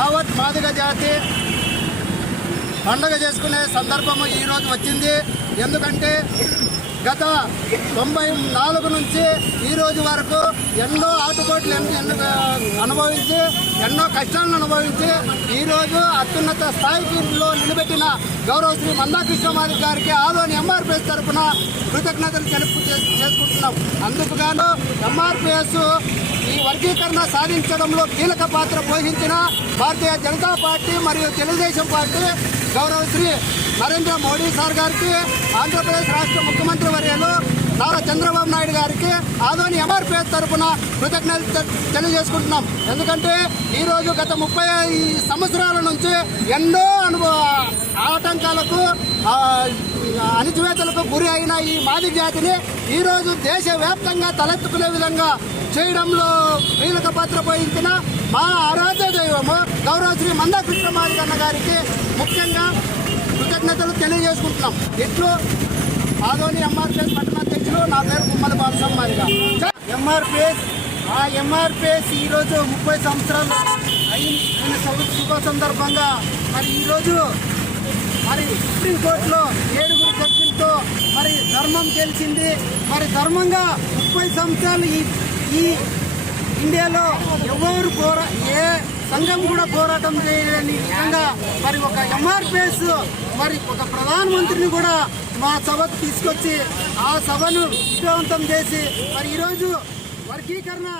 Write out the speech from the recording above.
యావత్ మాదిగ జాతి పండుగ చేసుకునే సందర్భము ఈరోజు వచ్చింది. ఎందుకంటే గత 94 నుంచి ఈ రోజు వరకు ఎన్నో ఆటుపోట్లు అనుభవించి ఎన్నో కష్టాలను అనుభవించి ఈరోజు అత్యున్నత స్థాయిలో నిలబెట్టిన గౌరవ శ్రీ మందాకృష్ణ మాదిగ గారికి ఆదోని ఎంఆర్పిఎస్ తరఫున కృతజ్ఞతలు చేసుకుంటున్నాం. అందుకు గాను ఎంఆర్పిఎస్ ఈ వర్గీకరణ సాధించడంలో కీలక పాత్ర పోషించిన భారతీయ జనతా పార్టీ మరియు తెలుగుదేశం పార్టీ గౌరవ శ్రీ నరేంద్ర మోడీ సార్ గారికి, ఆంధ్రప్రదేశ్ రాష్ట్ర ముఖ్యమంత్రి వర్యులు నారా చంద్రబాబు నాయుడు గారికి ఆదోని ఎంఆర్పిఎస్ తరఫున కృతజ్ఞతలు తెలియజేసుకుంటున్నాం. ఎందుకంటే ఈరోజు గత 30 సంవత్సరాల నుంచి ఎన్నో ఆటంకాలకు అణిచివేతలకు గురి అయిన ఈ మాదిగ జాతిని ఈరోజు దేశవ్యాప్తంగా తలెత్తుకునే విధంగా చేయడంలో కీలక పాత్ర పోయించిన మా ఆరాధ్య దైవము గౌరవ శ్రీ మందాకృష్ణ మాదిగ అన్న గారికి ముఖ్యంగా కృతజ్ఞతలు తెలియజేసుకుంటున్నాం. ఇట్లు ఆదోని ఎంఆర్పిఎస్ పట్టణాధ్యక్షులు, నా పేరు గుమ్మడి బాలస్వామి మాదిగ. ఎంఆర్పిఎస్ ఈరోజు 30 సంవత్సరాలు అయిన శుభ సందర్భంగా మరి ఈరోజు మరి సుప్రీంకోర్టులో 7 జడ్జిలతో మరి ధర్మం గెలిచింది. మరి ధర్మంగా 30 సంవత్సరాలు ఈ ఇండియాలో ఎవరు ఏ సంఘం కూడా పోరాటం చేయలేని విధంగా మరి ఒక ఎంఆర్పిఎస్ మరి ఒక ప్రధానమంత్రిని కూడా మా సభకు తీసుకొచ్చి ఆ సభను విజయవంతం చేసి మరి ఈరోజు వర్గీకరణ